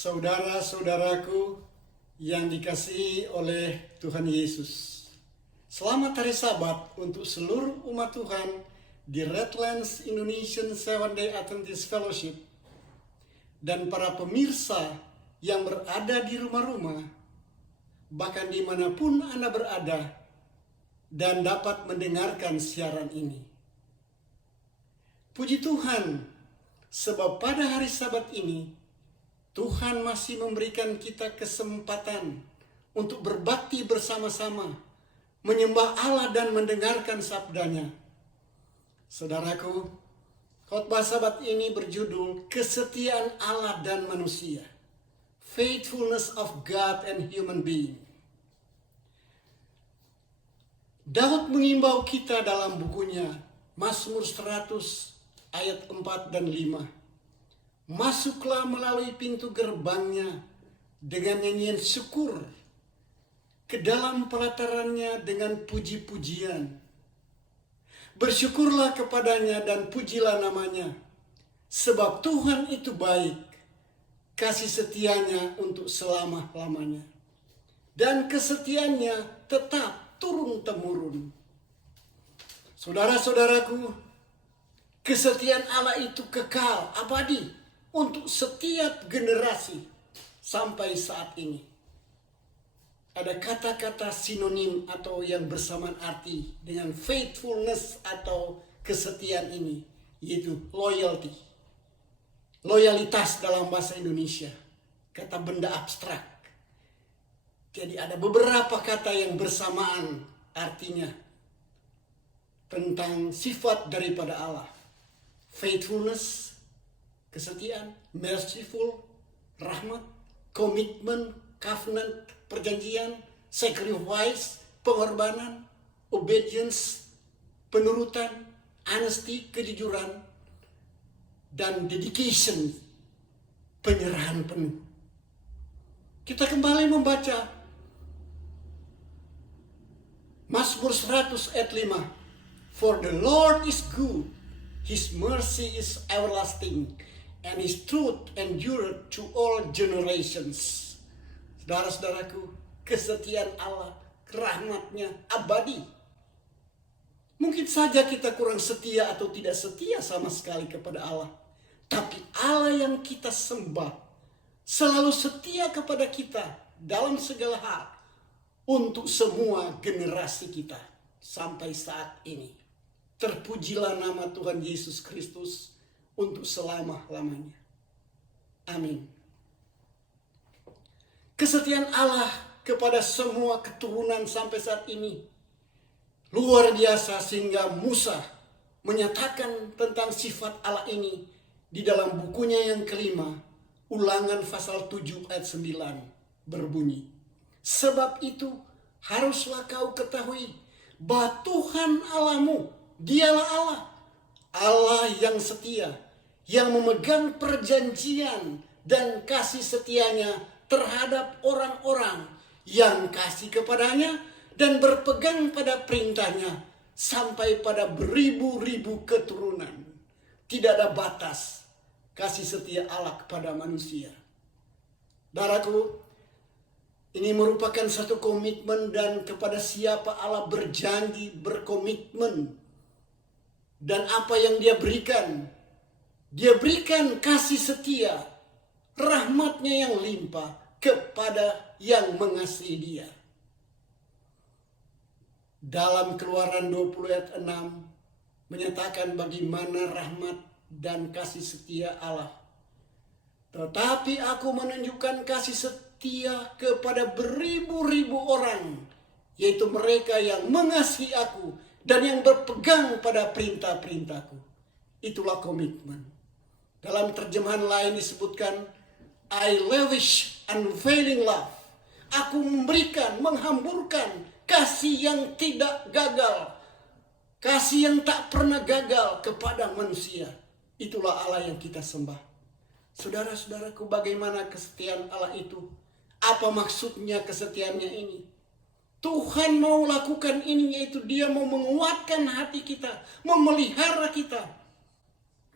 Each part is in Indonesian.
Saudara-saudaraku yang dikasihi oleh Tuhan Yesus, selamat hari Sabat untuk seluruh umat Tuhan di Redlands Indonesian Seventh-day Adventist Fellowship dan para pemirsa yang berada di rumah-rumah, bahkan dimanapun Anda berada dan dapat mendengarkan siaran ini. Puji Tuhan, sebab pada hari Sabat ini Tuhan masih memberikan kita kesempatan untuk berbakti bersama-sama, menyembah Allah dan mendengarkan sabdanya. Saudaraku, khotbah Sabat ini berjudul Kesetiaan Allah dan Manusia, Faithfulness of God and Human Being. Daud mengimbau kita dalam bukunya Mazmur 100 ayat 4 dan 5. Masuklah melalui pintu gerbangnya dengan nyanyian syukur, ke dalam pelatarannya dengan puji-pujian. Bersyukurlah kepadanya dan pujilah namanya, sebab Tuhan itu baik, kasih setianya untuk selama-lamanya, dan kesetiaannya tetap turun-temurun. Saudara-saudaraku, kesetiaan Allah itu kekal, abadi, untuk setiap generasi sampai saat ini. Ada kata-kata sinonim atau yang bersamaan arti dengan faithfulness atau kesetiaan ini, yaitu loyalty. Loyalitas dalam bahasa Indonesia, kata benda abstrak. Jadi ada beberapa kata yang bersamaan artinya tentang sifat daripada Allah. Faithfulness, kesetiaan, merciful, rahmat, komitmen, covenant, perjanjian, sacrifice, pengorbanan, obedience, penurutan, honesty, kejujuran, dan dedication, penyerahan penuh. Kita kembali membaca Mazmur 100 ayat 5. For the Lord is good, His mercy is everlasting, and His truth endureth to all generations. Saudara-saudaraku, kesetiaan Allah, rahmatnya abadi. Mungkin saja kita kurang setia atau tidak setia sama sekali kepada Allah. Tapi Allah yang kita sembah selalu setia kepada kita dalam segala hal untuk semua generasi kita sampai saat ini. Terpujilah nama Tuhan Yesus Kristus untuk selama-lamanya. Amin. Kesetiaan Allah kepada semua keturunan sampai saat ini luar biasa, sehingga Musa menyatakan tentang sifat Allah ini di dalam bukunya yang kelima, Ulangan pasal 7 ayat 9 berbunyi, sebab itu haruslah kau ketahui bahwa Tuhan Allahmu, dialah Allah, Allah yang setia, yang memegang perjanjian dan kasih setianya terhadap orang-orang yang kasih kepadanya dan berpegang pada perintahnya sampai pada beribu-ribu keturunan. Tidak ada batas kasih setia Allah kepada manusia. Saudaraku, ini merupakan satu komitmen, dan kepada siapa Allah berjanji berkomitmen dan apa yang Dia berikan. Dia berikan kasih setia, rahmatnya yang limpah kepada yang mengasihi Dia. Dalam Keluaran 20 ayat 6 menyatakan bagaimana rahmat dan kasih setia Allah. Tetapi aku menunjukkan kasih setia kepada beribu-ribu orang, yaitu mereka yang mengasihi aku dan yang berpegang pada perintah-perintahku. Itulah komitmen. Dalam terjemahan lain disebutkan, I lavish unfailing love. Aku memberikan, menghamburkan kasih yang tidak gagal, kasih yang tak pernah gagal kepada manusia. Itulah Allah yang kita sembah. Saudara-saudaraku, bagaimana kesetiaan Allah itu? Apa maksudnya kesetiaannya ini? Tuhan mau lakukan ini, yaitu Dia mau menguatkan hati kita, memelihara kita.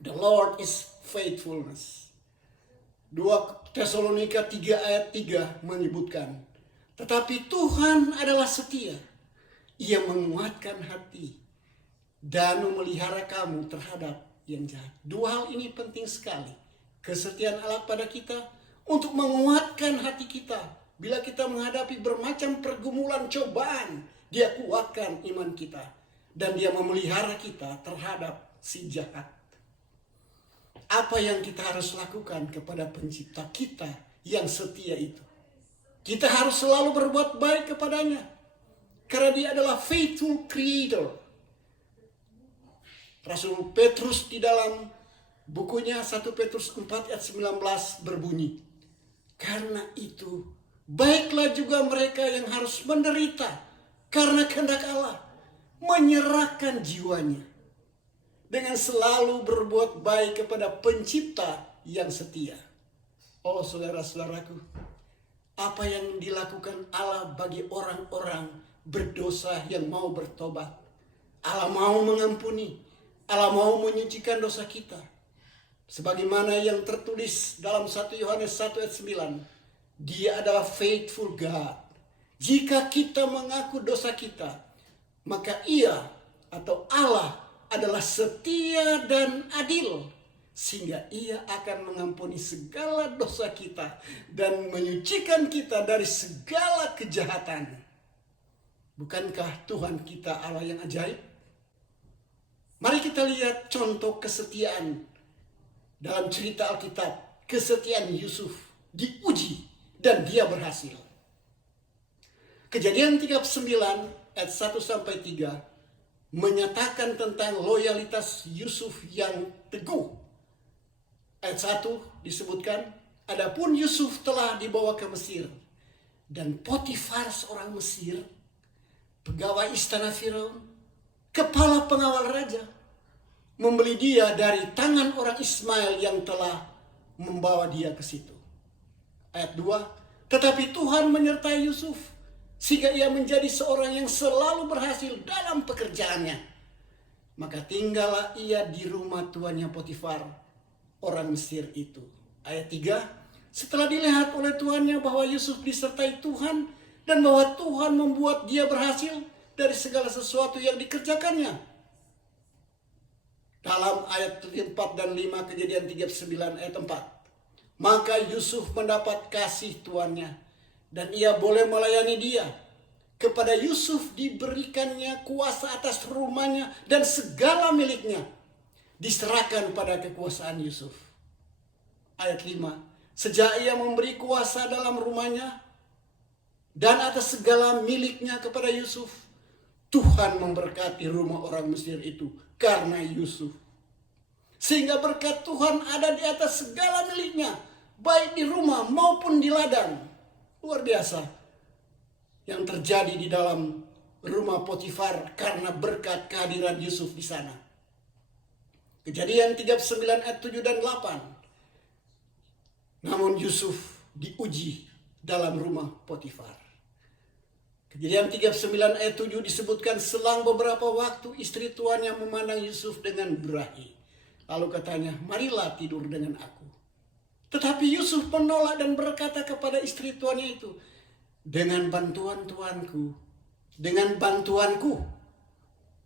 The Lord is faithfulness. 2 Tesalonika 3 ayat 3 menyebutkan, tetapi Tuhan adalah setia. Ia menguatkan hati dan memelihara kamu terhadap yang jahat. Dua hal ini penting sekali. Kesetiaan Allah pada kita untuk menguatkan hati kita. Bila kita menghadapi bermacam pergumulan cobaan, Dia kuatkan iman kita. Dan Dia memelihara kita terhadap si jahat. Apa yang kita harus lakukan kepada pencipta kita yang setia itu? Kita harus selalu berbuat baik kepadanya. Karena Dia adalah faithful creator. Rasul Petrus di dalam bukunya 1 Petrus 4 ayat 19 berbunyi, karena itu baiklah juga mereka yang harus menderita karena kehendak Allah, menyerahkan jiwanya dengan selalu berbuat baik kepada pencipta yang setia. Oh saudara-saudaraku, apa yang dilakukan Allah bagi orang-orang berdosa yang mau bertobat? Allah mau mengampuni, Allah mau menyucikan dosa kita. Sebagaimana yang tertulis dalam 1 Yohanes 1 ayat 9. Dia adalah faithful God. Jika kita mengaku dosa kita, maka Ia atau Allah adalah setia dan adil. Sehingga Ia akan mengampuni segala dosa kita dan menyucikan kita dari segala kejahatan. Bukankah Tuhan kita Allah yang ajaib? Mari kita lihat contoh kesetiaan dalam cerita Alkitab. Kesetiaan Yusuf diuji dan dia berhasil. Kejadian 39 ayat 1-3 menyatakan tentang loyalitas Yusuf yang teguh. Ayat 1 disebutkan, adapun Yusuf telah dibawa ke Mesir, dan Potifar seorang Mesir, pegawai istana Firaun, kepala pengawal raja, membeli dia dari tangan orang Ismail yang telah membawa dia ke situ. Ayat 2, tetapi Tuhan menyertai Yusuf, sehingga ia menjadi seorang yang selalu berhasil dalam pekerjaannya. Maka tinggallah ia di rumah tuannya Potifar, orang Mesir itu. Ayat 3, setelah dilihat oleh tuannya bahwa Yusuf disertai Tuhan, dan bahwa Tuhan membuat dia berhasil dari segala sesuatu yang dikerjakannya. Dalam ayat 4 dan 5 Kejadian 39 ayat 4. Maka Yusuf mendapat kasih tuannya, dan ia boleh melayani dia. Kepada Yusuf diberikannya kuasa atas rumahnya dan segala miliknya diserahkan pada kekuasaan Yusuf. Ayat 5. Sejak ia memberi kuasa dalam rumahnya dan atas segala miliknya kepada Yusuf, Tuhan memberkati rumah orang Mesir itu karena Yusuf. Sehingga berkat Tuhan ada di atas segala miliknya, baik di rumah maupun di ladang. Luar biasa yang terjadi di dalam rumah Potifar karena berkat kehadiran Yusuf di sana. Kejadian 39 ayat 7 dan 8. Namun Yusuf diuji dalam rumah Potifar. Kejadian 39 ayat 7 disebutkan, selang beberapa waktu istri tuannya memandang Yusuf dengan berahi. Lalu katanya, marilah tidur dengan aku. Tetapi Yusuf menolak dan berkata kepada istri tuannya itu, dengan bantuan tuanku,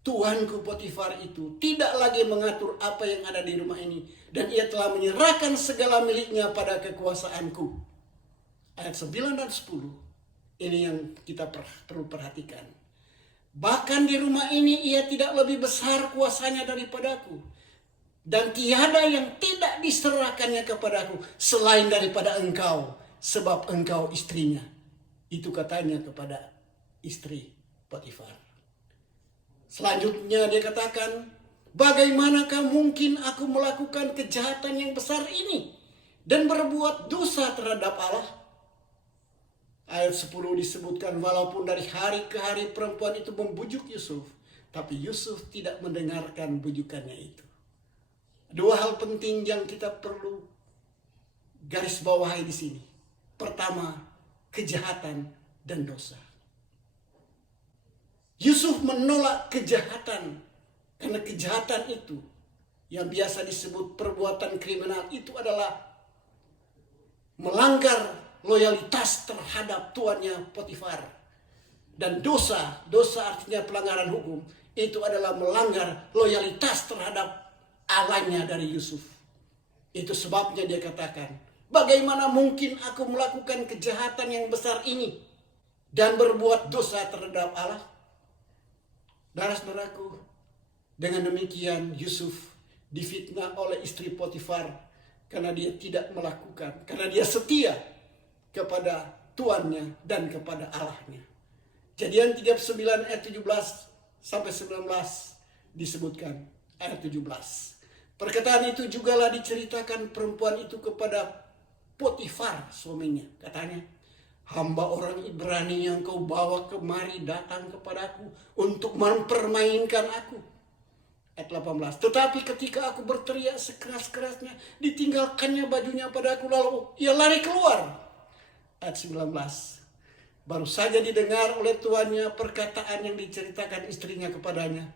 tuanku Potifar itu tidak lagi mengatur apa yang ada di rumah ini, dan ia telah menyerahkan segala miliknya pada kekuasaanku. Ayat 9 dan 10. Ini yang kita perlu perhatikan. Bahkan di rumah ini ia tidak lebih besar kuasanya daripadaku. Dan tiada yang tidak diserahkannya kepadaku selain daripada engkau, sebab engkau istrinya. Itu katanya kepada istri Potifar. Selanjutnya dia katakan, bagaimanakah mungkin aku melakukan kejahatan yang besar ini dan berbuat dosa terhadap Allah? Ayat 10 disebutkan, walaupun dari hari ke hari perempuan itu membujuk Yusuf, tapi Yusuf tidak mendengarkan bujukannya itu. Dua hal penting yang kita perlu garis bawahi di sini. Pertama, kejahatan dan dosa. Yusuf menolak kejahatan, karena kejahatan itu yang biasa disebut perbuatan kriminal itu adalah melanggar loyalitas terhadap tuannya Potifar. Dan dosa artinya pelanggaran hukum, itu adalah melanggar loyalitas terhadap Allahnya dari Yusuf. Itu sebabnya dia katakan, bagaimana mungkin aku melakukan kejahatan yang besar ini dan berbuat dosa terhadap Allah? Saudara-saudaraku, dengan demikian Yusuf difitnah oleh istri Potifar karena dia tidak melakukan, karena dia setia kepada tuannya dan kepada Allahnya. Kejadian 39 ayat 17 sampai 19 disebutkan ayat 17. Perkataan itu jugalah diceritakan perempuan itu kepada Potifar suaminya. Katanya, hamba orang Ibrani yang kau bawa kemari datang kepadaku untuk mempermainkan aku. Ayat 18. Tetapi ketika aku berteriak sekeras-kerasnya, ditinggalkannya bajunya padaku, lalu ia lari keluar. Ayat 19. Baru saja didengar oleh tuannya perkataan yang diceritakan istrinya kepadanya.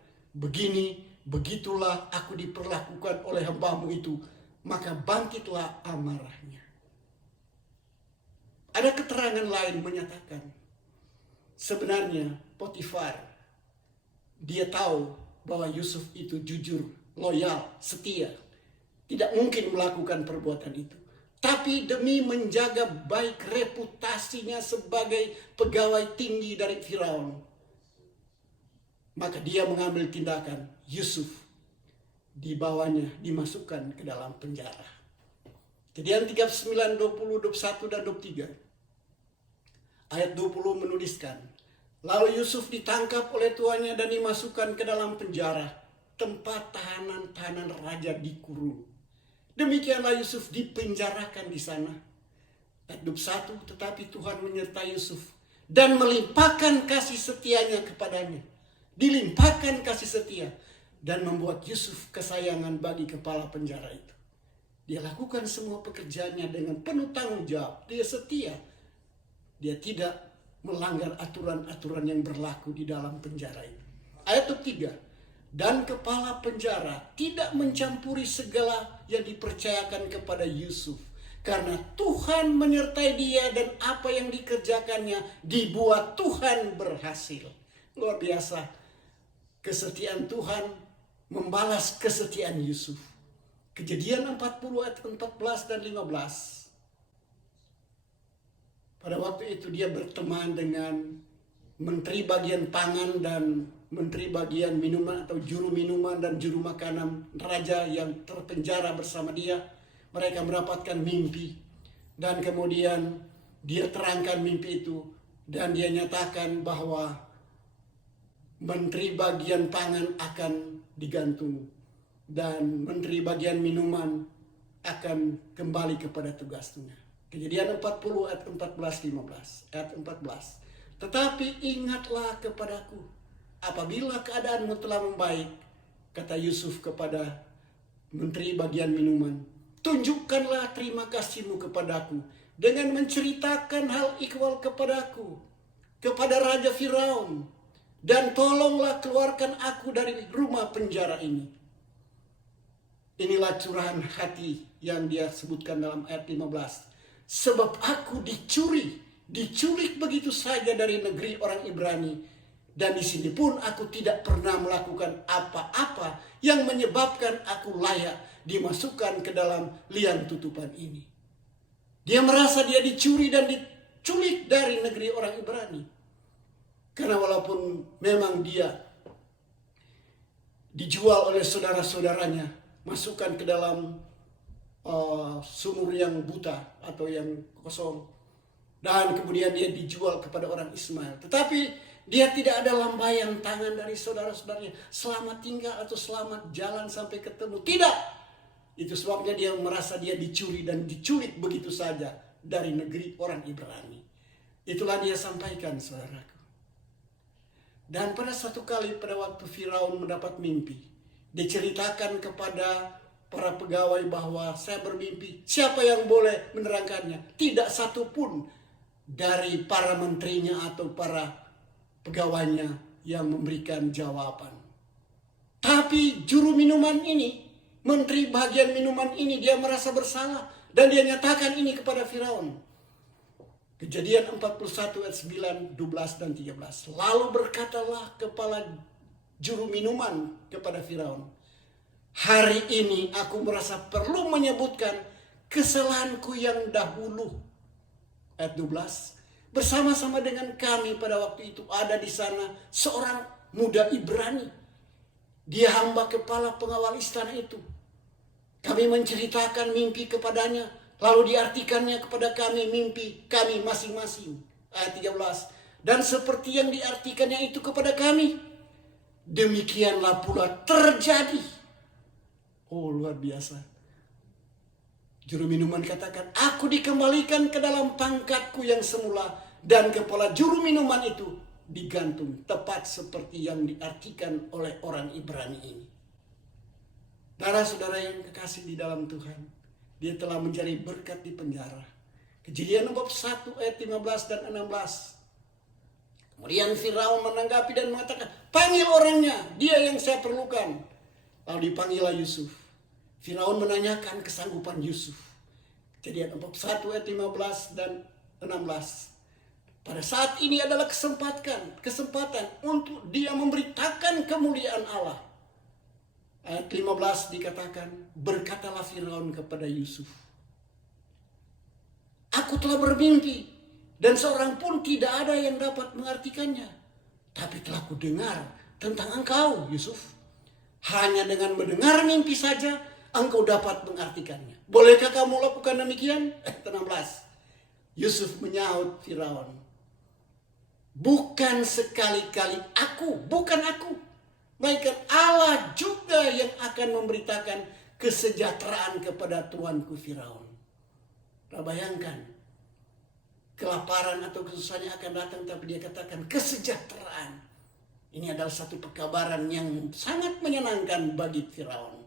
Begitulah aku diperlakukan oleh hambamu itu. Maka bangkitlah amarahnya. Ada keterangan lain menyatakan, sebenarnya Potifar, dia tahu bahwa Yusuf itu jujur, loyal, setia. Tidak mungkin melakukan perbuatan itu. Tapi demi menjaga baik reputasinya sebagai pegawai tinggi dari Firaun, maka dia mengambil tindakan. Yusuf dibawanya, dimasukkan ke dalam penjara. Kejadian 39, 20, 21, dan 23. Ayat 20 menuliskan, lalu Yusuf ditangkap oleh tuannya dan dimasukkan ke dalam penjara, tempat tahanan-tahanan raja dikurung. Demikianlah Yusuf dipenjarakan di sana. Ayat 21, tetapi Tuhan menyertai Yusuf dan melimpahkan kasih setianya kepadanya. Dilimpahkan kasih setia dan membuat Yusuf kesayangan bagi kepala penjara itu. Dia lakukan semua pekerjaannya dengan penuh tanggung jawab. Dia setia. Dia tidak melanggar aturan-aturan yang berlaku di dalam penjara itu. Ayat 3. Dan kepala penjara tidak mencampuri segala yang dipercayakan kepada Yusuf. Karena Tuhan menyertai dia dan apa yang dikerjakannya dibuat Tuhan berhasil. Luar biasa. Kesetiaan Tuhan membalas kesetiaan Yusuf. Kejadian 40 ayat 14 dan 15. Pada waktu itu dia berteman dengan menteri bagian pangan dan menteri bagian minuman atau juru minuman dan juru makanan raja yang terpenjara bersama dia. Mereka mendapatkan mimpi dan kemudian dia terangkan mimpi itu dan dia nyatakan bahwa menteri bagian pangan akan digantung dan menteri bagian minuman akan kembali kepada tugasnya. Kejadian 40 ayat 14-15. Ayat 14. Tetapi ingatlah kepadaku apabila keadaanmu telah membaik, kata Yusuf kepada menteri bagian minuman, tunjukkanlah terima kasihmu kepadaku dengan menceritakan hal ikhwal kepadaku, kepada Raja Firaun, dan tolonglah keluarkan aku dari rumah penjara ini. Inilah curahan hati yang dia sebutkan dalam ayat 15. Sebab aku diculik begitu saja dari negeri orang Ibrani. Dan di sini pun aku tidak pernah melakukan apa-apa yang menyebabkan aku layak dimasukkan ke dalam liang tutupan ini. Dia merasa dia dicuri dan diculik dari negeri orang Ibrani. Karena walaupun memang dia dijual oleh saudara-saudaranya, masukkan ke dalam sumur yang buta atau yang kosong. Dan kemudian dia dijual kepada orang Ismail. Tetapi dia tidak ada lambaian tangan dari saudara-saudaranya. Selamat tinggal atau selamat jalan sampai ketemu. Tidak. Itu sebabnya dia merasa dia dicuri dan diculik begitu saja dari negeri orang Ibrani. Itulah dia sampaikan, saudaraku. Dan pada satu kali pada waktu Firaun mendapat mimpi, diceritakan kepada para pegawai bahwa saya bermimpi. Siapa yang boleh menerangkannya? Tidak satu pun dari para menterinya atau para pegawainya yang memberikan jawaban. Tapi juru minuman ini, menteri bagian minuman ini, dia merasa bersalah. Dan dia nyatakan ini kepada Firaun. Kejadian 41 ayat 9, 12 dan 13. Lalu berkatalah kepala juru minuman kepada Firaun, hari ini aku merasa perlu menyebutkan kesalahanku yang dahulu. Ayat 12. Bersama-sama dengan kami pada waktu itu ada di sana seorang muda Ibrani. Dia hamba kepala pengawal istana itu. Kami menceritakan mimpi kepadanya, lalu diartikannya kepada kami mimpi kami masing-masing. Ayat 13. Dan seperti yang diartikannya itu kepada kami, demikianlah pula terjadi. Oh, luar biasa. Juru minuman katakan, aku dikembalikan ke dalam pangkatku yang semula. Dan kepala juru minuman itu digantung tepat seperti yang diartikan oleh orang Ibrani ini. Saudara-saudara yang kekasih di dalam Tuhan, dia telah menjadi berkat di penjara. Kejadian bab 1 ayat 15 dan 16. Kemudian Firaun menanggapi dan mengatakan, panggil orangnya, dia yang saya perlukan. Lalu dipanggillah Yusuf. Firaun menanyakan kesanggupan Yusuf. Kejadian bab 1 ayat 15 dan 16. Pada saat ini adalah kesempatan untuk dia memberitakan kemuliaan Allah. Ayat 15 dikatakan, berkatalah Firaun kepada Yusuf, aku telah bermimpi dan seorang pun tidak ada yang dapat mengartikannya. Tapi telah kudengar tentang engkau, Yusuf. Hanya dengan mendengar mimpi saja engkau dapat mengartikannya. Bolehkah kamu lakukan demikian? 16. Yusuf menyahut Firaun, bukan sekali-kali bukan aku, melainkan Allah juga yang akan memberitakan kesejahteraan kepada tuanku Firaun. Bayangkan, kelaparan atau kesusahannya akan datang, tapi dia katakan kesejahteraan. Ini adalah satu pekabaran yang sangat menyenangkan bagi Firaun.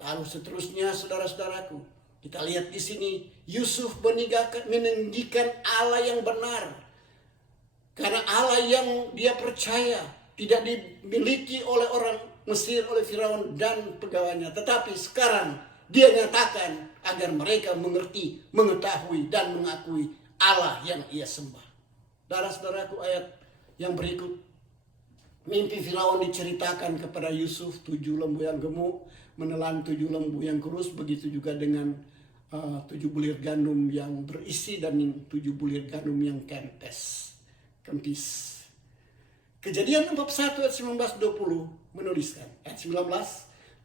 Lalu seterusnya, saudara-saudaraku, kita lihat di sini Yusuf meninggikan Allah yang benar. Karena Allah yang dia percaya tidak dimiliki oleh orang Mesir, oleh Firaun dan pegawainya. Tetapi sekarang dia nyatakan agar mereka mengerti, mengetahui dan mengakui Allah yang ia sembah. Saudara-saudaraku, ayat yang berikut, mimpi Firaun diceritakan kepada Yusuf, 7 lembu yang gemuk menelan 7 lembu yang kurus, begitu juga dengan 7 bulir gandum yang berisi dan 7 bulir gandum yang kempis. Kejadian bab 1 ayat 19-20 menuliskan, ayat 19,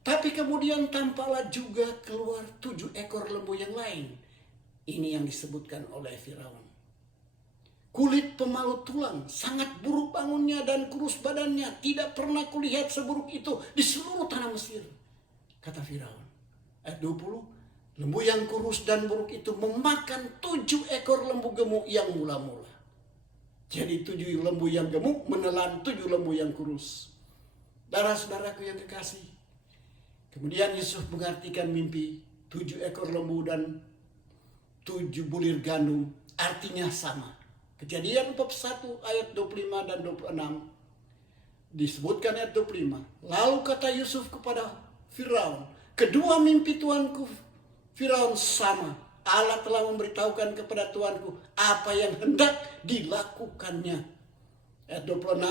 tapi kemudian tampaklah juga keluar 7 ekor lembu yang lain. Ini yang disebutkan oleh Firaun. Kulit pemalu tulang, sangat buruk bangunnya dan kurus badannya. Tidak pernah kulihat seburuk itu di seluruh tanah Mesir, kata Firaun. Ayat 20, lembu yang kurus dan buruk itu memakan 7 ekor lembu gemuk yang mula-mula. Jadi 7 lembu yang gemuk menelan 7 lembu yang kurus. Saudaraku yang kekasih, kemudian Yusuf mengartikan mimpi 7 ekor lembu dan 7 bulir gandum, artinya sama. Kejadian bab 1 ayat 25 dan 26 disebutkan ayat 25. Lalu kata Yusuf kepada Firaun, kedua mimpi tuanku Firaun sama. Allah telah memberitahukan kepada tuanku apa yang hendak dilakukannya. Ayat 26.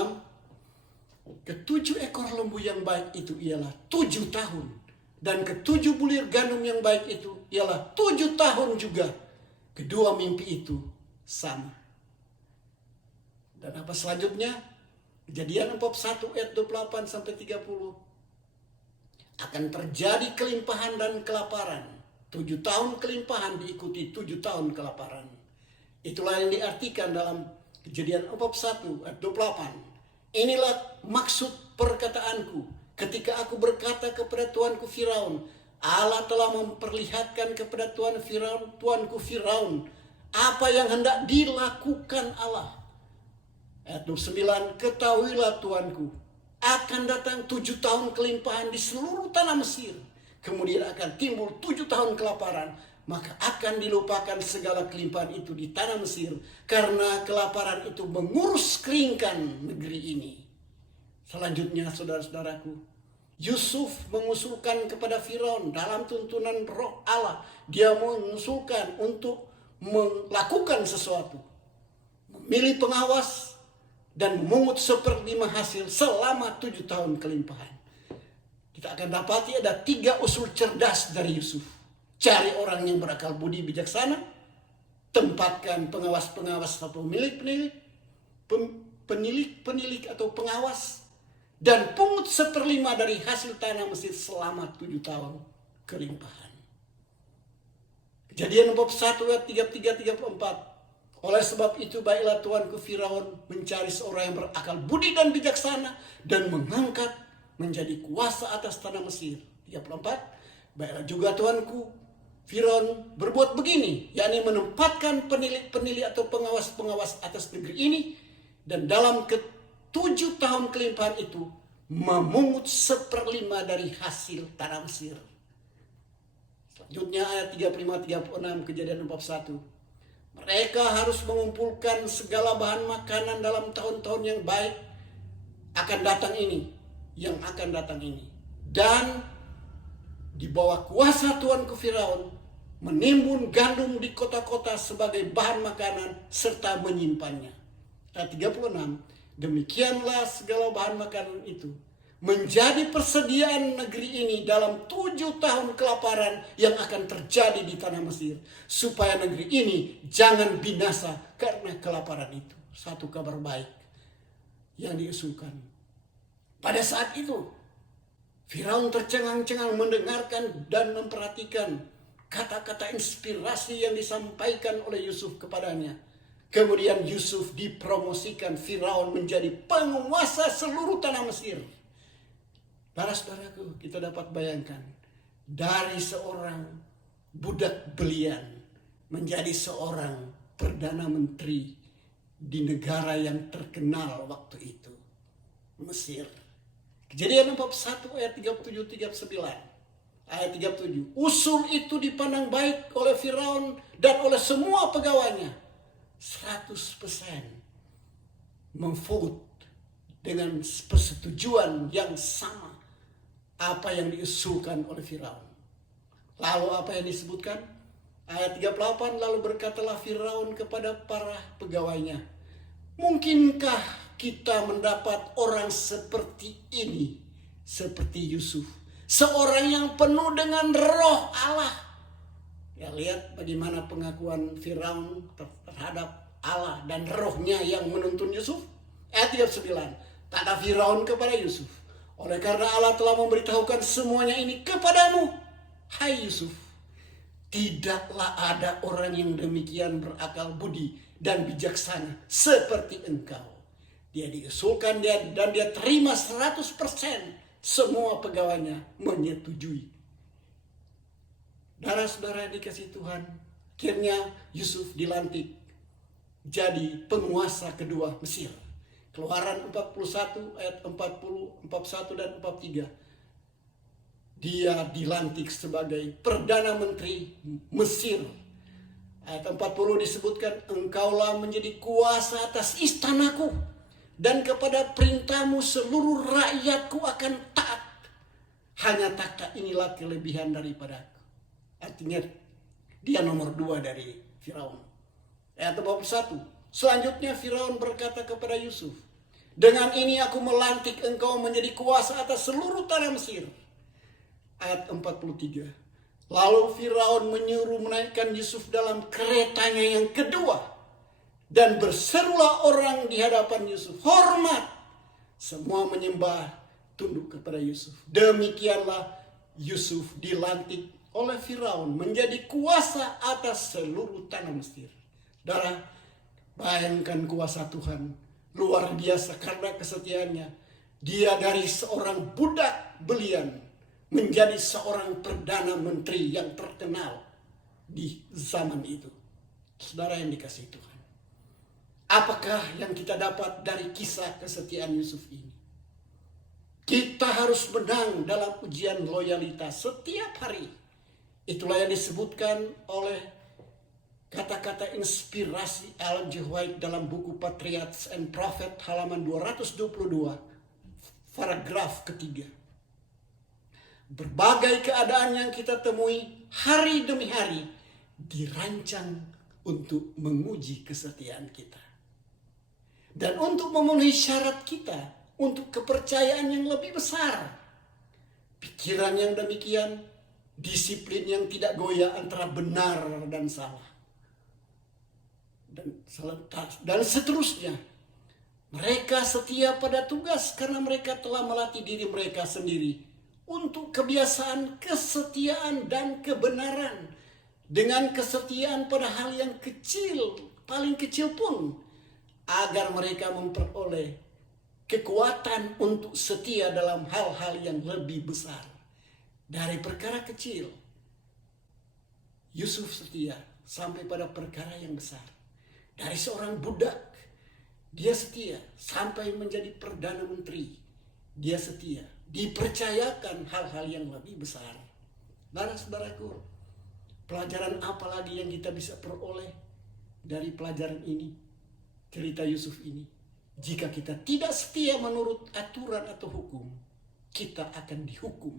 Ketujuh ekor lembu yang baik itu ialah 7 tahun. Dan 7 bulir gandum yang baik itu ialah 7 tahun juga. Kedua mimpi itu sama. Dan apa selanjutnya? Kejadian bab 1 ayat 28 sampai 30. Akan terjadi kelimpahan dan kelaparan. 7 tahun kelimpahan diikuti 7 tahun kelaparan. Itulah yang diartikan dalam Kejadian bab 1 ayat 28. Inilah maksud perkataanku ketika aku berkata kepada tuanku Firaun, Allah telah memperlihatkan kepada tuanku Firaun apa yang hendak dilakukan Allah. Ayat 29, ketahuilah tuanku, akan datang 7 tahun kelimpahan di seluruh tanah Mesir. Kemudian akan timbul 7 tahun kelaparan, maka akan dilupakan segala kelimpahan itu di tanah Mesir, karena kelaparan itu mengurus keringkan negeri ini. Selanjutnya, saudara-saudaraku, Yusuf mengusulkan kepada Firaun dalam tuntunan roh Allah. Dia mengusulkan untuk melakukan sesuatu. Memilih pengawas dan memungut 1/5 hasil selama 7 tahun kelimpahan. Kita akan dapati ada 3 usul cerdas dari Yusuf. Cari orang yang berakal budi bijaksana. Tempatkan pengawas-pengawas atau penilik atau pengawas. Dan pungut 1/5 dari hasil tanah Mesir selama 7 tahun kelimpahan. Kejadian bab 1 ayat 33-34. Oleh sebab itu baiklah Tuanku Firaun mencari seorang yang berakal budi dan bijaksana dan mengangkat menjadi kuasa atas tanah Mesir. 34. Baiklah juga Tuanku Firaun berbuat begini, yakni menempatkan penilik-penilik atau pengawas-pengawas atas negeri ini, dan dalam 7 tahun kelimpahan itu memungut 1/5 dari hasil tanah Mesir. Selanjutnya ayat 35-36 Kejadian bab 1. Mereka harus mengumpulkan segala bahan makanan dalam tahun-tahun yang baik akan datang ini. Dan di bawah kuasa Tuanku Firaun menimbun gandum di kota-kota sebagai bahan makanan serta menyimpannya. Ayat 36. Demikianlah segala bahan makanan itu menjadi persediaan negeri ini dalam 7 tahun kelaparan yang akan terjadi di tanah Mesir, supaya negeri ini jangan binasa karena kelaparan itu. Satu kabar baik yang diusulkan. Pada saat itu Firaun tercengang-cengang mendengarkan dan memperhatikan kata-kata inspirasi yang disampaikan oleh Yusuf kepadanya. Kemudian Yusuf dipromosikan Firaun menjadi penguasa seluruh tanah Mesir. Saudara-saudaraku, kita dapat bayangkan dari seorang budak belian menjadi seorang perdana menteri di negara yang terkenal waktu itu, Mesir. Kejadian bab 1 ayat 37-39. Ayat 37. Usul itu dipandang baik oleh Firaun dan oleh semua pegawainya. 100% memvote dengan persetujuan yang sama apa yang diusulkan oleh Firaun. Lalu apa yang disebutkan? Ayat 38, lalu berkatalah Firaun kepada para pegawainya, mungkinkah kita mendapat orang seperti ini, seperti Yusuf, seorang yang penuh dengan roh Allah. Ya, lihat bagaimana pengakuan Firaun terhadap Allah dan rohnya yang menuntun Yusuf. Ayat 39, kata Firaun kepada Yusuf, oleh karena Allah telah memberitahukan semuanya ini kepadamu, hai Yusuf, tidaklah ada orang yang demikian berakal budi dan bijaksana seperti engkau. Dia diusulkan dan dia terima 100%. Semua pegawainya menyetujui. Saudara-saudara dikasih Tuhan, akhirnya Yusuf dilantik jadi penguasa kedua Mesir. Keluaran 41 ayat 40, 41 dan 43. Dia dilantik sebagai Perdana Menteri Mesir. Ayat 40 disebutkan, engkaulah menjadi kuasa atas istanaku, dan kepada perintahmu seluruh rakyatku akan taat. Hanya takhta inilah kelebihan daripadaku. Artinya dia nomor 2 dari Firaun. Ayat 41. Selanjutnya Firaun berkata kepada Yusuf, dengan ini aku melantik engkau menjadi kuasa atas seluruh tanah Mesir. Ayat 43. Lalu Firaun menyuruh menaikkan Yusuf dalam keretanya yang kedua, dan berserulah orang di hadapan Yusuf, hormat. Semua menyembah, tunduk kepada Yusuf. Demikianlah Yusuf dilantik oleh Firaun menjadi kuasa atas seluruh tanah Mesir. Saudara, bayangkan kuasa Tuhan luar biasa karena kesetiaannya. Dia dari seorang budak belian menjadi seorang perdana menteri yang terkenal di zaman itu. Saudara yang dikasihi Tuhan, apakah yang kita dapat dari kisah kesetiaan Yusuf ini? Kita harus menang dalam ujian loyalitas setiap hari. Itulah yang disebutkan oleh kata-kata inspirasi Ellen G. White dalam buku Patriots and Prophet halaman 222, paragraf ketiga. Berbagai keadaan yang kita temui hari demi hari dirancang untuk menguji kesetiaan kita. Dan untuk memenuhi syarat kita untuk kepercayaan yang lebih besar. Pikiran yang demikian, disiplin yang tidak goyah antara benar dan salah. Dan seterusnya. Mereka setia pada tugas karena mereka telah melatih diri mereka sendiri untuk kebiasaan kesetiaan dan kebenaran. Dengan kesetiaan pada hal yang kecil, paling kecil pun, agar mereka memperoleh kekuatan untuk setia dalam hal-hal yang lebih besar. Dari perkara kecil, Yusuf setia sampai pada perkara yang besar. Dari seorang budak, dia setia sampai menjadi Perdana Menteri. Dia setia, dipercayakan hal-hal yang lebih besar. Saudara-saudaraku, pelajaran apa lagi yang kita bisa peroleh dari pelajaran ini? Cerita Yusuf ini. Jika kita tidak setia menurut aturan atau hukum, kita akan dihukum.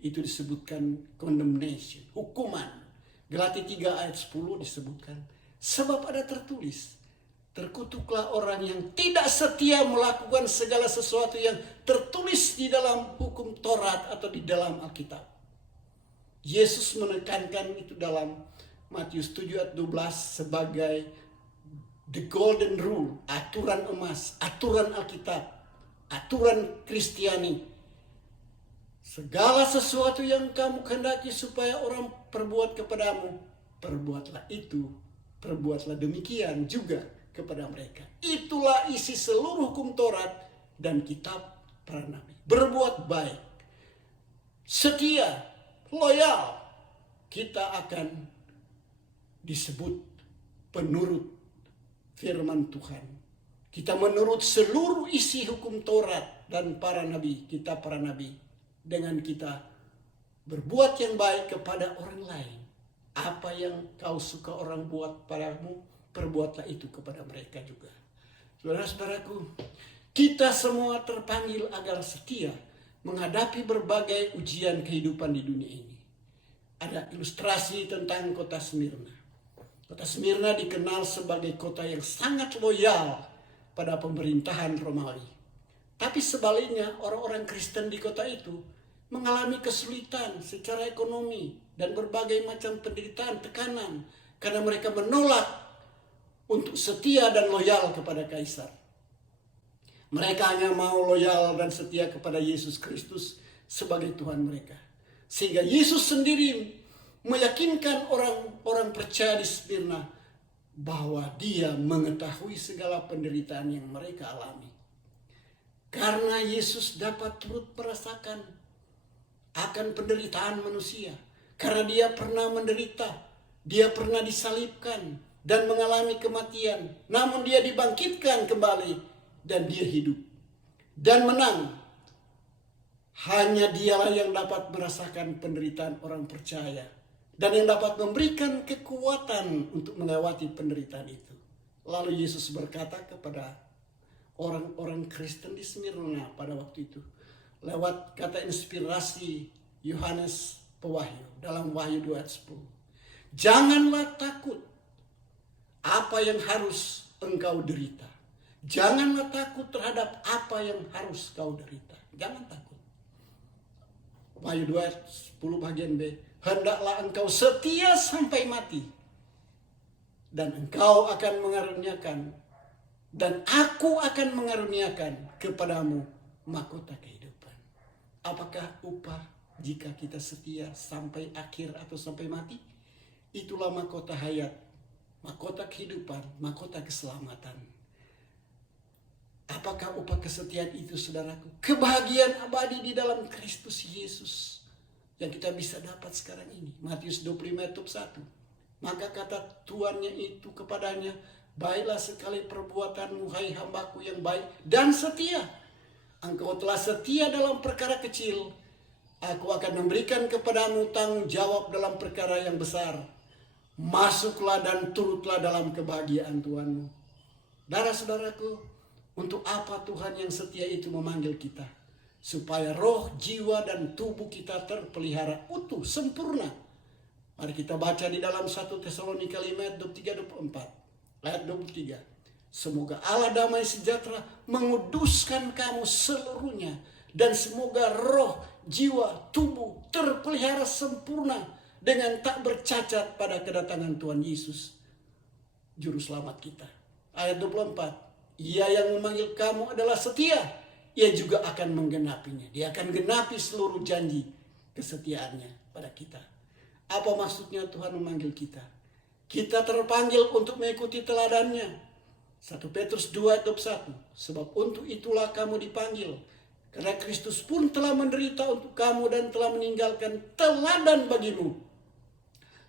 Itu disebutkan condemnation, hukuman. Galatia 3 ayat 10 disebutkan. Sebab ada tertulis, terkutuklah orang yang tidak setia melakukan segala sesuatu yang tertulis di dalam hukum Taurat atau di dalam Alkitab. Yesus menekankan itu dalam Matius 7 ayat 12 sebagai the golden rule, aturan emas, aturan Alkitab, aturan Kristiani. Segala sesuatu yang kamu kehendaki supaya orang perbuat kepadamu, perbuatlah itu, perbuatlah demikian juga kepada mereka. Itulah isi seluruh hukum Taurat dan kitab para nabi. Berbuat baik, setia, loyal, kita akan disebut penurut firman Tuhan. Kita menurut seluruh isi hukum Taurat dan para nabi, kitab para nabi. Dengan kita berbuat yang baik kepada orang lain. Apa yang kau suka orang buat padamu, perbuatlah itu kepada mereka juga. Saudara-saudaraku, kita semua terpanggil agar setia menghadapi berbagai ujian kehidupan di dunia ini. Ada ilustrasi tentang kota Smyrna. Kota Smyrna dikenal sebagai kota yang sangat loyal pada pemerintahan Romawi. Tapi sebaliknya orang-orang Kristen di kota itu mengalami kesulitan secara ekonomi dan berbagai macam penderitaan, tekanan. Karena mereka menolak untuk setia dan loyal kepada Kaisar. Mereka hanya mau loyal dan setia kepada Yesus Kristus sebagai Tuhan mereka. Sehingga Yesus sendiri meyakinkan orang-orang percaya di Smyrna bahwa dia mengetahui segala penderitaan yang mereka alami. Karena Yesus dapat turut merasakan akan penderitaan manusia. Karena dia pernah menderita, dia pernah disalibkan dan mengalami kematian. Namun dia dibangkitkan kembali dan dia hidup dan menang. Hanya dialah yang dapat merasakan penderitaan orang percaya dan yang dapat memberikan kekuatan untuk melewati penderitaan itu. Lalu Yesus berkata kepada orang-orang Kristen di Smyrna pada waktu itu, lewat kata inspirasi Yohanes Pewahyu dalam Wahyu 2 ayat 10. Janganlah takut apa yang harus engkau derita. Janganlah takut terhadap apa yang harus kau derita. Jangan takut. Wahyu 2 ayat 10 bagian B. Hendaklah engkau setia sampai mati. Dan engkau akan mengaruniakan. Dan aku akan mengaruniakan kepadamu mahkota kehidupan. Apakah upah jika kita setia sampai akhir atau sampai mati? Itulah mahkota hayat, mahkota kehidupan, mahkota keselamatan. Apakah upah kesetiaan itu, saudaraku? Kebahagiaan abadi di dalam Kristus Yesus yang kita bisa dapat sekarang ini. Matius 25 ayat 1. Maka kata tuannya itu kepadanya, baiklah sekali perbuatanmu, hai hambaku yang baik dan setia. Engkau telah setia dalam perkara kecil, aku akan memberikan kepadamu tanggung jawab dalam perkara yang besar. Masuklah dan turutlah dalam kebahagiaan Tuhanmu. Saudara-saudaraku, untuk apa Tuhan yang setia itu memanggil kita? supaya roh, jiwa, dan tubuh kita terpelihara utuh, sempurna. Mari kita baca di dalam 1 Tesalonika 5 ayat 23-24. Ayat 23. Semoga Allah damai sejahtera menguduskan kamu seluruhnya, dan semoga roh, jiwa, tubuh terpelihara sempurna dengan tak bercacat pada kedatangan Tuhan Yesus, Juru Selamat kita. Ayat 24. Ia yang memanggil kamu adalah setia. Ia juga akan menggenapinya. Dia akan genapi seluruh janji kesetiaannya pada kita. Apa maksudnya Tuhan memanggil kita? Kita terpanggil untuk mengikuti teladannya. 1 Petrus 2 ayat 21. Sebab untuk itulah kamu dipanggil. Karena Kristus pun telah menderita untuk kamu dan telah meninggalkan teladan bagimu,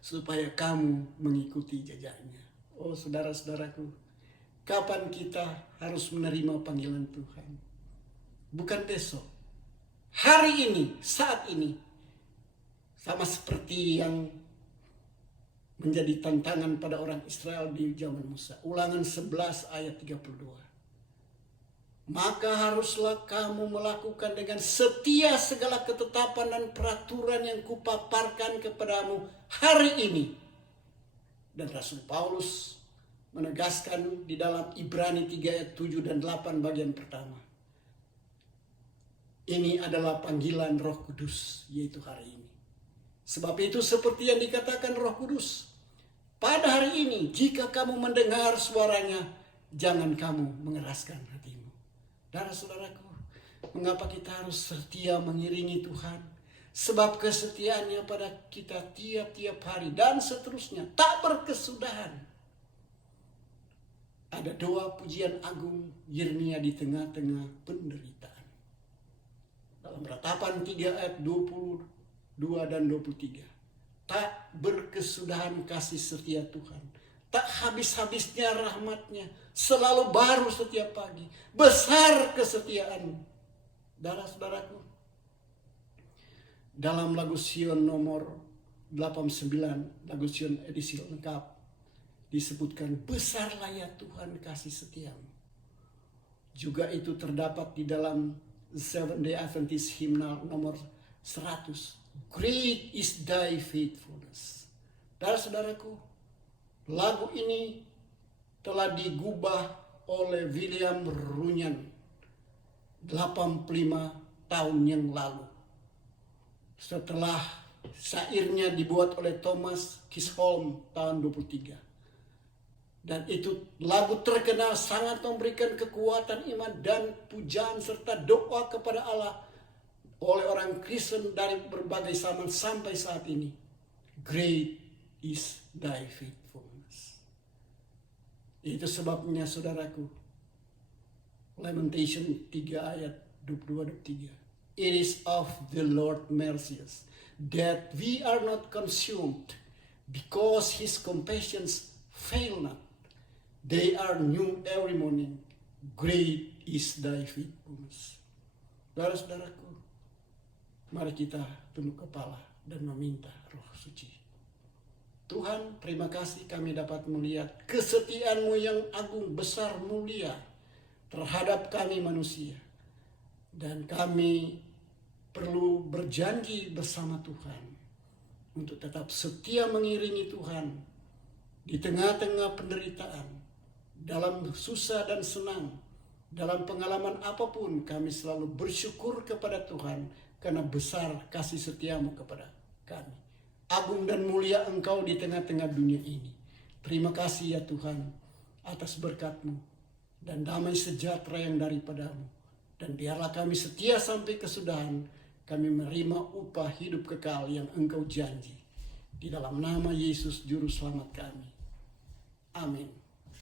supaya kamu mengikuti jejaknya. Oh saudara-saudaraku, kapan kita harus menerima panggilan Tuhan? Bukan besok. Hari ini, saat ini. Sama seperti yang menjadi tantangan pada orang Israel di zaman Musa. Ulangan 11 ayat 32. Maka haruslah kamu melakukan dengan setia segala ketetapan dan peraturan yang kupaparkan kepadamu hari ini. Dan Rasul Paulus menegaskan di dalam Ibrani 3 ayat 7 dan 8 bagian pertama. Ini adalah panggilan Roh Kudus, yaitu hari ini. Sebab itu seperti yang dikatakan Roh Kudus, pada hari ini jika kamu mendengar suaranya, jangan kamu mengeraskan hatimu. Saudara-saudaraku, mengapa kita harus setia mengiringi Tuhan? Sebab kesetiaannya pada kita tiap-tiap hari dan seterusnya tak berkesudahan. Ada doa pujian agung Yeremia di tengah-tengah penderitaan. Dalam Ratapan 3 ayat 22 dan 23. Tak berkesudahan kasih setia Tuhan. Tak habis-habisnya rahmatnya. Selalu baru setiap pagi. Besar kesetiaan. Saudara-saudaraku, dalam lagu Sion nomor 89, lagu Sion edisi lengkap, disebutkan besarlah ya Tuhan kasih setiamu. Juga itu terdapat di dalam Seventh Day Adventist hymnal nomor 100. Great is thy faithfulness. Saudaraku, lagu ini telah digubah oleh William Runyan 85 tahun yang lalu. Setelah syairnya dibuat oleh Thomas Chisholm tahun 23. Dan itu lagu terkenal sangat memberikan kekuatan iman dan pujaan serta doa kepada Allah oleh orang Kristen dari berbagai zaman sampai saat ini. Great is thy faithfulness. Itu sebabnya saudaraku, Lamentation 3 ayat 22-23. It is of the Lord mercies that we are not consumed, because his compassions fail not. They are new every morning. Great is thy faithfulness. Saudara-saudaraku, mari kita tunduk kepala dan meminta Roh Suci. Tuhan, terima kasih kami dapat melihat kesetiaan-Mu yang agung, besar, mulia terhadap kami manusia. Dan kami perlu berjanji bersama Tuhan untuk tetap setia mengiringi Tuhan di tengah-tengah penderitaan. Dalam susah dan senang, dalam pengalaman apapun, kami selalu bersyukur kepada Tuhan karena besar kasih setiamu kepada kami. Agung dan mulia Engkau di tengah-tengah dunia ini. Terima kasih ya Tuhan atas berkat-Mu dan damai sejahtera yang daripadamu. Dan biarlah kami setia sampai kesudahan, kami menerima upah hidup kekal yang Engkau janji. Di dalam nama Yesus Juru Selamat kami. Amin.